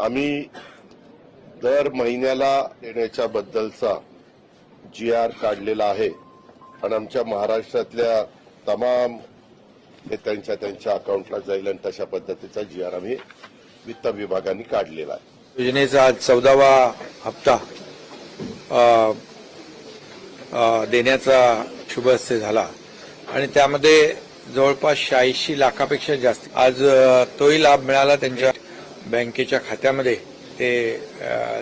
आम्ही दर महिन्याला देण्याच्या बद्दलचा GR काढलेला आहे आणि आमच्या महाराष्ट्रातल्या तमाम त्यांच्या अकाउंटला जाईल आणि तशा पद्धतीचा GR आम्ही वित्त विभागाने काढलेला आहे। योजनेचा आज 14वा हप्ता देण्याचा शुभहस्ते झाला आणि त्यामध्ये जवळपास 86 लाखापेक्षा जास्त आज तोही लाभ मिळाला। त्यांच्या बँकेच्या खात्यामध्ये ते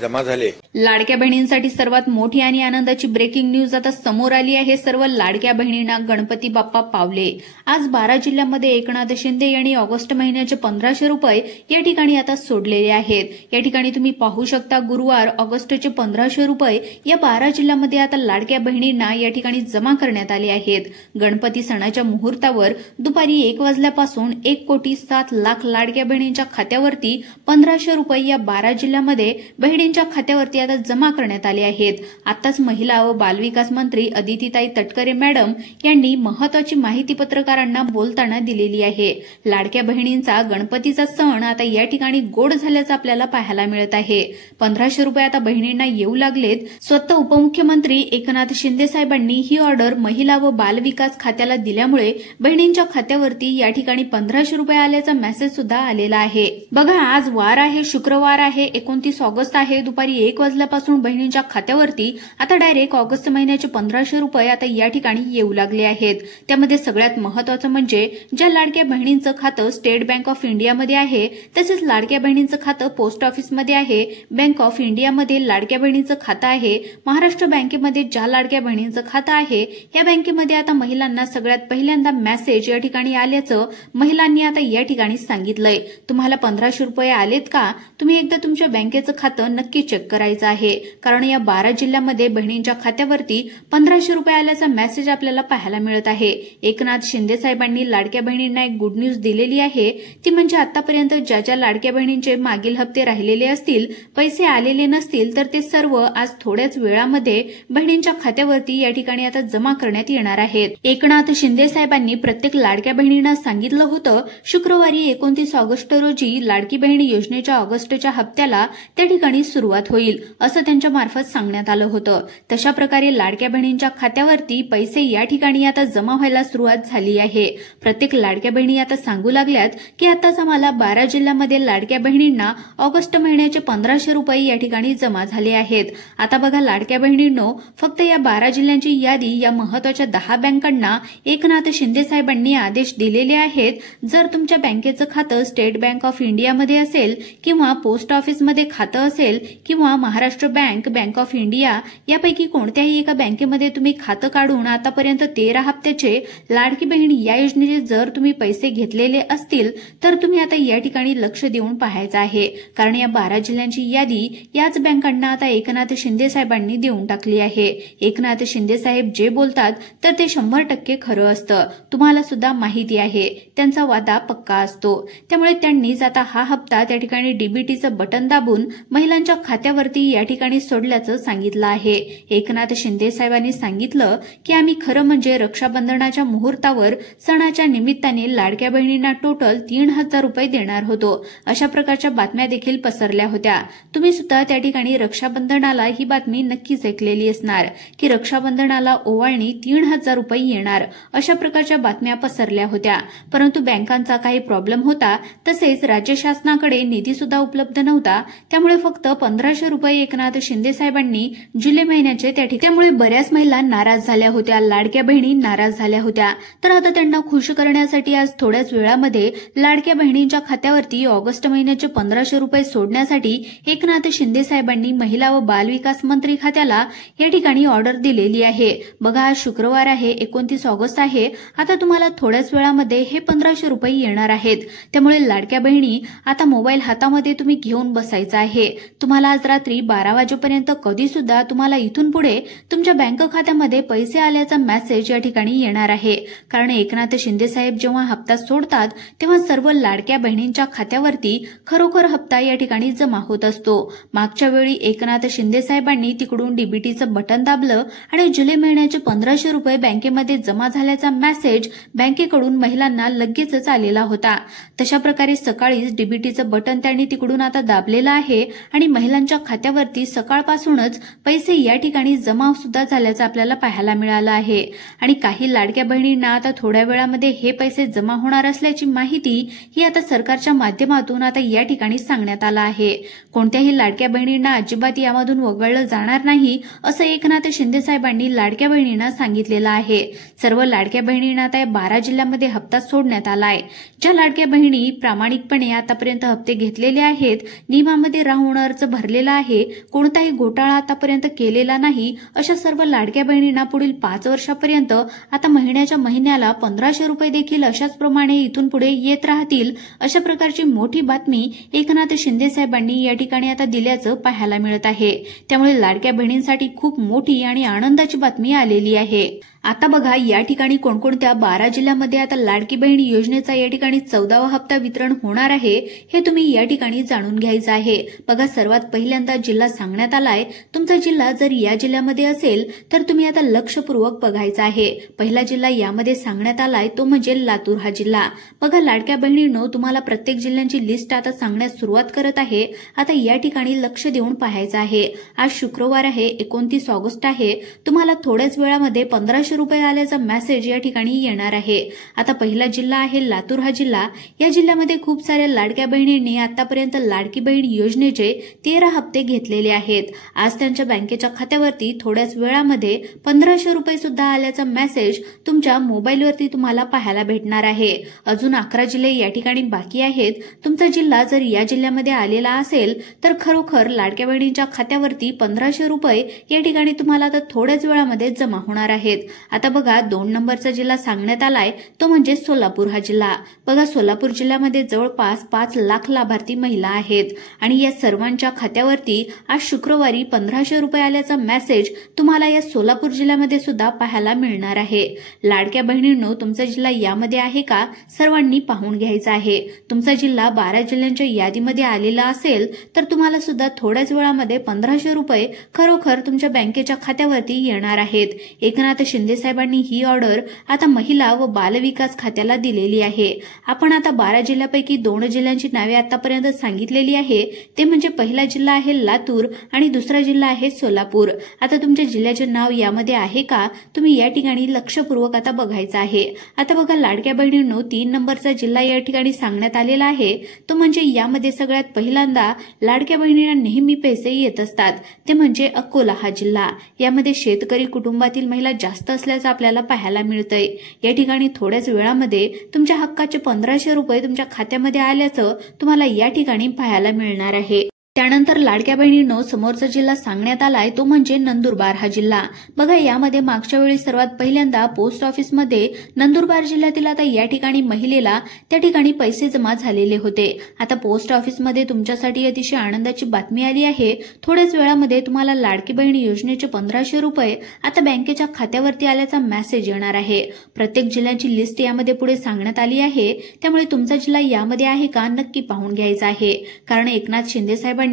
जमा झाले। लाडक्या बहिणींसाठी सर्वात मोठी आणि आनंदाची ब्रेकिंग न्यूज आता समोर आली आहे। सर्व लाडक्या बहिणींना गणपती बाप्पा पावले। आज 12 जिल्ह्यांमध्ये एकनाथ शिंदे यांनी ऑगस्ट महिन्याचे 1500 रुपये या ठिकाणी आता सोडलेले आहेत। या ठिकाणी तुम्ही पाहू शकता गुरुवार ऑगस्टचे 1500 रुपये या 12 जिल्ह्यांमध्ये आता लाडक्या बहिणींना या ठिकाणी जमा करण्यात आले आहेत। गणपती सणाच्या मुहूर्तावर दुपारी 1 वाजल्यापासून 1,07,00,000 लाडक्या बहिणींच्या खात्यावरती 1500 रुपये या 12 जिल्ह्यांमध्ये बहिणींच्या खात्यावरती आता जमा करण्यात आले आहेत। आताच महिला व बालविकास मंत्री अदितीताई तटकरे मॅडम यांनी महत्वाची माहिती पत्रकारांना बोलताना दिलेली आहे। लाडक्या बहिणींचा गणपतीचा सण आता या ठिकाणी गोड झाल्याचं आपल्याला पाहायला मिळत आहे। 1500 रुपये आता बहिणींना येऊ लागलेत। स्वतः उपमुख्यमंत्री एकनाथ शिंदे साहेबांनी ही ऑर्डर महिला व बालविकास खात्याला दिल्यामुळे बहिणींच्या खात्यावरती या ठिकाणी 1500 रुपये आल्याचा मेसेज सुद्धा आलेला आहे। बघा, आज वार आहे, शुक्रवार आहे, 29 ऑगस्ट आहे। दुपारी 1 वाजल्यापासून बहिणींच्या खात्यावरती आता डायरेक्ट ऑगस्ट महिन्याचे 1500 रुपये आता या ठिकाणी येऊ लागले आहेत। त्यामध्ये सगळ्यात महत्त्वाचं म्हणजे ज्या लाडक्या बहिणींचं खातं स्टेट बँक ऑफ इंडियामध्ये आहे, तसेच लाडक्या बहिणींचं खातं पोस्ट ऑफिसमध्ये आहे, बँक ऑफ इंडियामध्ये लाडक्या बहिणींचं खातं आहे, महाराष्ट्र बँकेमध्ये ज्या लाडक्या बहिणींचं खातं आहे या बँकेमध्ये आता महिलांना सगळ्यात पहिल्यांदा मेसेज या ठिकाणी आल्याचं महिलांनी आता या ठिकाणी सांगितलंय। तुम्हाला 1500 रुपये आलेत का? तुम्ही एकदा तुमच्या बँकेचं खातं नक्की चेक करायचं आहे, कारण या 12 जिल्ह्यांमध्ये बहिणींच्या खात्यावरती 1500 रुपये आल्याचा मेसेज आपल्याला पाहायला मिळत आहे। एकनाथ शिंदे साहेबांनी लाडक्या बहिणींना एक गुड न्यूज दिलेली आहे, ती म्हणजे आतापर्यंत ज्या लाडक्या बहिणींचे मागील हप्ते राहिलेले असतील, पैसे आलेले नसतील, तर ते सर्व आज थोड्याच वेळामध्ये बहिणींच्या खात्यावरती या ठिकाणी आता जमा करण्यात येणार आहेत। एकनाथ शिंदे साहेबांनी प्रत्येक लाडक्या बहिणींना सांगितलं होतं शुक्रवारी 29 ऑगस्ट रोजी लाडकी बहीण योजनेच्या ऑगस्टच्या हप्त्याला त्या ठिकाणी सुरुवात होईल असं त्यांच्या मार्फत सांगण्यात आलं होतं। तशा प्रकारे लाडक्या बहिणींच्या खात्यावरती पैसे या ठिकाणी आता जमा व्हायला सुरुवात झाली आहे। प्रत्येक लाडक्या बहिणी आता सांगू लागल्यात की आताच आम्हाला 12 जिल्ह्यांमध्ये लाडक्या बहिणींना ऑगस्ट महिन्याचे 1500 रुपये या ठिकाणी जमा झाले आहेत। आता बघा लाडक्या बहिणींनो, फक्त या 12 जिल्ह्यांची यादी या महत्वाच्या 10 बँकांना एकनाथ शिंदे साहेबांनी आदेश दिलेले आहेत। जर तुमच्या बँकेचं खातं स्टेट बँक ऑफ इंडियामध्ये असेल किंवा पोस्ट ऑफिसमध्ये खातं असेल किंवा महाराष्ट्र बँक ऑफ इंडिया यापैकी कोणत्याही एका बँकेमध्ये तुम्ही खातं काढून आतापर्यंत 13 हप्त्याचे लाडकी बहीण या योजनेचे जर तुम्ही पैसे घेतलेले असतील तर तुम्ही आता या ठिकाणी लक्ष देऊन पाहायचं आहे, कारण या 12 जिल्ह्यांची यादी याच बँकांना आता एकनाथ शिंदे साहेबांनी देऊन टाकली आहे। एकनाथ शिंदे साहेब जे बोलतात तर ते 100% खरं असतं। तुम्हाला सुद्धा माहिती आहे त्यांचा वादा पक्का असतो, त्यामुळे त्यांनीच आता हा हप्ता त्या ठिकाणी डीबीटीचं बटन दाबून महिलांच्या खात्यावरती या ठिकाणी सोडल्याचं सांगितलं आहे। एकनाथ शिंदे साहेबांनी सांगितलं की आम्ही खरं म्हणजे रक्षाबंधनाच्या मुहूर्तावर सणाच्या निमित्ताने लाडक्या बहिणींना टोटल 3000 रुपये देणार होतो, अशा प्रकारच्या बातम्या देखील पसरल्या होत्या। तुम्ही सुद्धा त्या ठिकाणी रक्षाबंधनाला ही बातमी नक्कीच ऐकलेली असणार की रक्षाबंधनाला ओवाळणी 3000 रुपये येणार, अशा प्रकारच्या बातम्या पसरल्या होत्या। परंतु बँकांचा काही प्रॉब्लेम होता, तसेच राज्य शासनाकडे निधी सुद्धा उपलब्ध नव्हता, त्यामुळे फक्त 1500 रुपये एकनाथ शिंदे साहेबांनी जुलै महिन्याचे त्यामुळे बऱ्याच महिला नाराज झाल्या होत्या, लाडक्या बहिणी नाराज झाल्या होत्या। तर आता त्यांना खुश करण्यासाठी आज थोड्याच वेळामध्ये लाडक्या बहिणींच्या खात्यावरती ऑगस्ट महिन्याचे 1500 रुपये सोडण्यासाठी एकनाथ शिंदे साहेबांनी महिला व बालविकास मंत्री खात्याला या ठिकाणी ऑर्डर दिलेली आहे। बघा, आज शुक्रवार आहे, 29 ऑगस्ट आहे। आता तुम्हाला थोड्याच वेळामध्ये हे 1500 रुपये येणार आहेत, त्यामुळे लाडक्या बहिणी आता मोबाईल हातामध्ये तुम्ही घेऊन बसायचं आहे। तुम्हाला आज रात्री 12 वाजेपर्यंत कधी सुद्धा तुम्हाला इथून पुढे तुमच्या बँक खात्यामध्ये पैसे आल्याचा मेसेज या ठिकाणी येणार आहे, कारण एकनाथ शिंदे साहेब जेव्हा हप्ता सोडतात तेव्हा सर्व लाडक्या बहिणींच्या खात्यावरती खरोखर हप्ता या ठिकाणी जमा होत असतो। मागच्या वेळी एकनाथ शिंदे साहेबांनी तिकडून डीबीटीचं बटन दाबलं आणि जुलै महिन्याचे 1500 रुपये बँकेमध्ये जमा झाल्याचा मेसेज बँकेकडून महिलांना लगेचच आलेला होता। तशा प्रकारे सकाळीच डीबीटीचं बटन त्यांनी तिकडून आता दाबलं दाबलेला आहे आणि महिलांच्या खात्यावरती सकाळपासूनच पैसे या ठिकाणी जमा सुद्धा झाल्याचं आपल्याला पाहायला मिळालं आहे आणि काही लाडक्या बहिणींना आता थोड्या वेळामध्ये हे पैसे जमा होणार असल्याची माहिती ही आता सरकारच्या माध्यमातून आता या ठिकाणी सांगण्यात आलं आहे। कोणत्याही लाडक्या बहिणींना अजिबात यामधून वगळलं जाणार नाही असं एकनाथ शिंदे साहेबांनी लाडक्या बहिणींना सांगितलेलं आहे। सर्व लाडक्या बहिणींना आता 12 जिल्ह्यांमध्ये हप्ता सोडण्यात आलाय। ज्या लाडक्या बहिणी प्रामाणिकपणे आतापर्यंत हप्ते घेतलेले आहेत, नियमामध्ये राहून अर्ज भरलेला आहे, कोणताही घोटाळा आतापर्यंत केलेला नाही, अशा सर्व लाडक्या बहिणींना पुढील 5 वर्षापर्यंत आता महिन्याला 1500 रुपये देखील अशाच प्रमाणे इथून पुढे येत राहतील, अशा प्रकारची मोठी बातमी एकनाथ शिंदे साहेबांनी या ठिकाणी आता दिल्याचं पाहायला मिळत आहे। त्यामुळे लाडक्या बहिणींसाठी खूप मोठी आणि आनंदाची बातमी आलेली आहे। आता बघा या ठिकाणी कोणकोणत्या 12 जिल्ह्यांमध्ये आता लाडकी बहीण योजनेचा या ठिकाणी 14वा हप्ता वितरण होणार आहे हे तुम्ही या ठिकाणी जाणून घ्यायचं आहे। बघा सर्वात पहिल्यांदा जिल्हा सांगण्यात आलाय। तुमचा जिल्हा जर या जिल्ह्यामध्ये असेल तर तुम्ही आता लक्षपूर्वक बघायचा आहे। पहिला जिल्हा यामध्ये सांगण्यात आलाय तो म्हणजे लातूर हा जिल्हा। बघा लाडक्या बहिणींनो, तुम्हाला प्रत्येक जिल्ह्यांची लिस्ट आता सांगण्यास सुरुवात करत आहे। आता या ठिकाणी लक्ष देऊन पाहायचं आहे। आज शुक्रवार आहे, 29 ऑगस्ट आहे। तुम्हाला थोड्याच वेळामध्ये 1500 रुपये आल्याचा मेसेज या ठिकाणी येणार आहे। आता पहिला जिल्हा आहे लातूर हा जिल्हा। या जिल्ह्यामध्ये खूप साऱ्या लाडक्या बहिणींनी आतापर्यंत लाडकी बहीण योजनेचे 13 हप्ते घेतलेले आहेत। आज त्यांच्या बँकेच्या खात्यावरती थोड्याच वेळामध्ये 1500 रुपये सुद्धा आल्याचा मेसेज तुमच्या मोबाईलवरती तुम्हाला पाहायला भेटणार आहे। अजून 11 जिल्हे या ठिकाणी बाकी आहेत। तुमचा जिल्हा जर या जिल्ह्यामध्ये आलेला असेल तर खरोखर लाडक्या बहिणींच्या खात्यावरती 1500 रुपये या ठिकाणी तुम्हाला आता थोड्याच वेळामध्ये जमा होणार आहेत। आता बघा 2 नंबरचा जिल्हा सांगण्यात आलाय तो म्हणजे सोलापूर हा जिल्हा। बघा सोलापूर जिल्ह्यामध्ये जवळपास 5 लाख लाभार्थी महिला आहेत आणि या सर्वांच्या खात्यावरती आज शुक्रवारी 1500 रुपये आल्याचा मेसेज तुम्हाला या सोलापूर जिल्ह्यामध्ये सुद्धा पाहायला मिळणार आहे। लाडक्या बहिणींनो, तुमचा जिल्हा यामध्ये आहे का सर्वांनी पाहून घ्यायचा आहे। तुमचा जिल्हा 12 जिल्ह्यांच्या यादीमध्ये आलेला असेल तर तुम्हाला सुद्धा थोड्याच वेळामध्ये 1500 रुपये खरोखर तुमच्या बँकेच्या खात्यावरती येणार आहेत। एकनाथ शिंदे साहेबांनी ही ऑर्डर आता महिला व बालविकास खात्याला दिलेली आहे। आपण आता 12 जिल्ह्यापैकी 2 जिल्ह्यांची नावे आतापर्यंत सांगितलेली आहे, ते म्हणजे पहिला जिल्हा आहे लातूर आणि दुसरा जिल्हा आहे सोलापूर। आता तुमच्या जिल्ह्याचे नाव यामध्ये आहे का तुम्ही या ठिकाणी लक्षपूर्वक आता बघायचं आहे। आता बघा लाडक्या बहिणींनो, 3 नंबरचा जिल्हा या ठिकाणी सांगण्यात आलेला आहे तो म्हणजे यामध्ये सगळ्यात पहिल्यांदा लाडक्या बहिणींना नेहमी पैसे येत असतात ते म्हणजे अकोला हा जिल्हा। यामध्ये शेतकरी कुटुंबातील महिला जास्त असल्याचं आपल्याला पाहायला मिळतंय। या ठिकाणी थोड्याच वेळामध्ये तुमच्या हक्काचे 1500 रुपये तुमच्या खात्यामध्ये आल्याचं तुम्हाला या ठिकाणी पाहायला मिळणार आहे। त्यानंतर लाडक्या बहिणींनो, समोरचा जिल्हा सांगण्यात आलाय तो म्हणजे नंदुरबार हा जिल्हा। बघा यामध्ये मागच्या वेळी सर्वात पहिल्यांदा पोस्ट ऑफिसमध्ये नंदुरबार जिल्ह्यातील आता या ठिकाणी महिलेला त्या ठिकाणी पैसे जमा झालेले होते। आता पोस्ट ऑफिसमध्ये तुमच्यासाठी अतिशय आनंदाची बातमी आली आहे। थोड्याच वेळामध्ये तुम्हाला लाडकी बहीण योजनेचे 1500 रुपये आता बँकेच्या खात्यावरती आल्याचा मेसेज येणार आहे। प्रत्येक जिल्ह्याची लिस्ट यामध्ये पुढे सांगण्यात आली आहे, त्यामुळे तुमचा जिल्हा यामध्ये आहे का नक्की पाहून घ्यायचा आहे, कारण एकनाथ शिंदे साहेबांनी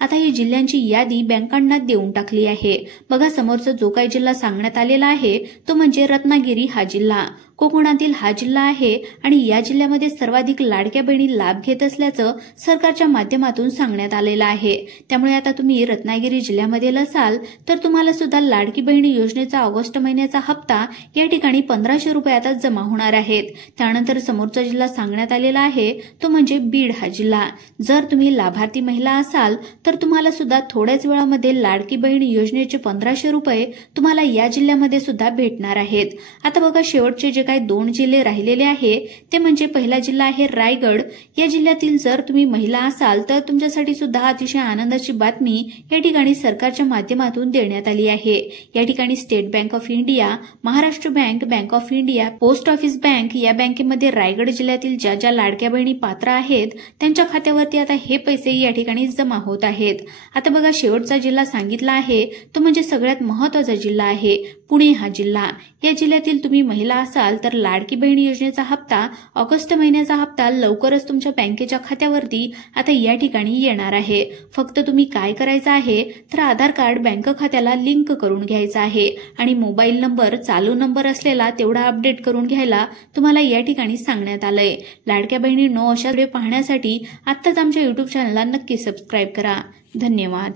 आता ही जिल्ह्यांची यादी बँकांना देऊन टाकली आहे। बघा समोरचा जो काही जिल्हा सांगण्यात आलेला आहे तो म्हणजे रत्नागिरी हा जिल्हा। कोकणातील हा जिल्हा आहे आणि या जिल्ह्यामध्ये सर्वाधिक लाडक्या बहिणी लाभ घेत असल्याचं सरकारच्या माध्यमातून सांगण्यात आलेलं आहे। त्यामुळे आता तुम्ही रत्नागिरी जिल्ह्यामध्ये असाल तर तुम्हाला सुद्धा लाडकी बहीण योजनेचा ऑगस्ट महिन्याचा हप्ता या ठिकाणी 1500 रुपये आता जमा होणार आहेत। त्यानंतर समोरचा जिल्हा सांगण्यात आलेला आहे तो म्हणजे बीड हा जिल्हा। जर तुम्ही लाभार्थी महिला असाल तर तुम्हाला सुद्धा थोड्याच वेळामध्ये लाडकी बहीण योजनेचे 1500 रुपये तुम्हाला या जिल्ह्यामध्ये सुद्धा भेटणार आहेत। आता बघा शेवटचे जे काही 2 जिल्हे राहिलेले आहे ते म्हणजे पहिला जिल्हा आहे रायगड। या जिल्ह्यातील जर तुम्ही महिला असाल तर तुमच्यासाठी सुद्धा अतिशय आनंदाची बातमी या ठिकाणी सरकारच्या माध्यमातून देण्यात आली आहे। या ठिकाणी state bank of India, Maharashtra bank, bank of India, post office bank या बँकेमध्ये रायगड जिल्ह्यातील ज्या ज्या लाडक्या बहिणी पात्र आहेत त्यांच्या खात्यावरती आता हे पैसे या ठिकाणी जमा होत आहेत। आता बघा शेवटचा जिल्हा सांगितला आहे तो म्हणजे सगळ्यात महत्त्वाचा जिल्हा आहे पुणे हा जिल्हा. या जिल्ह्यातील तुम्ही महिला असाल तर लाडकी बहीण योजनेचा हप्ता, ऑगस्ट महिन्याचा हप्ता लवकरच तुमच्या बँकेच्या खात्यावरती आता या ठिकाणी येणार आहे. फक्त तुम्ही काय करायचं आहे तर आधार कार्ड बँक खात्याला लिंक करून घ्यायचं आहे आणि मोबाईल नंबर चालू नंबर असलेला तेवढा अपडेट करून घ्यायला तुम्हाला या ठिकाणी सांगण्यात आलंय. लाडक्या बहिणींनो, अशा व्हिडिओ पाहण्यासाठी आत्ताच आमच्या YouTube चॅनलला नक्की सबस्क्राईब करा. धन्यवाद.